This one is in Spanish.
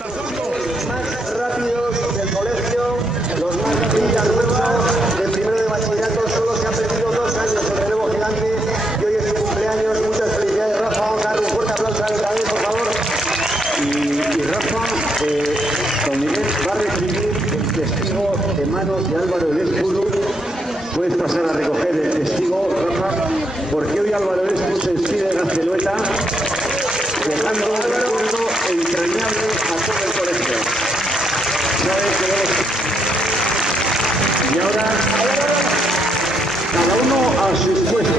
más rápidos del colegio, los más rápidos del primero de bachillerato, solo se han perdido 2 años el relevo gigante y hoy es su cumpleaños. Muchas felicidades, Rafa. Vamos a darle un fuerte aplauso a él también, por favor. Y Rafa, don Miguel va a recibir el testigo de manos de Álvaro Elezpuru. Puedes pasar a recoger el testigo, Rafa, porque hoy Álvaro Elezpuru se despide de Gaztelueta, dejando un recuerdo entrañable a todo el colegio. Y ahora, cada uno a sus puestos.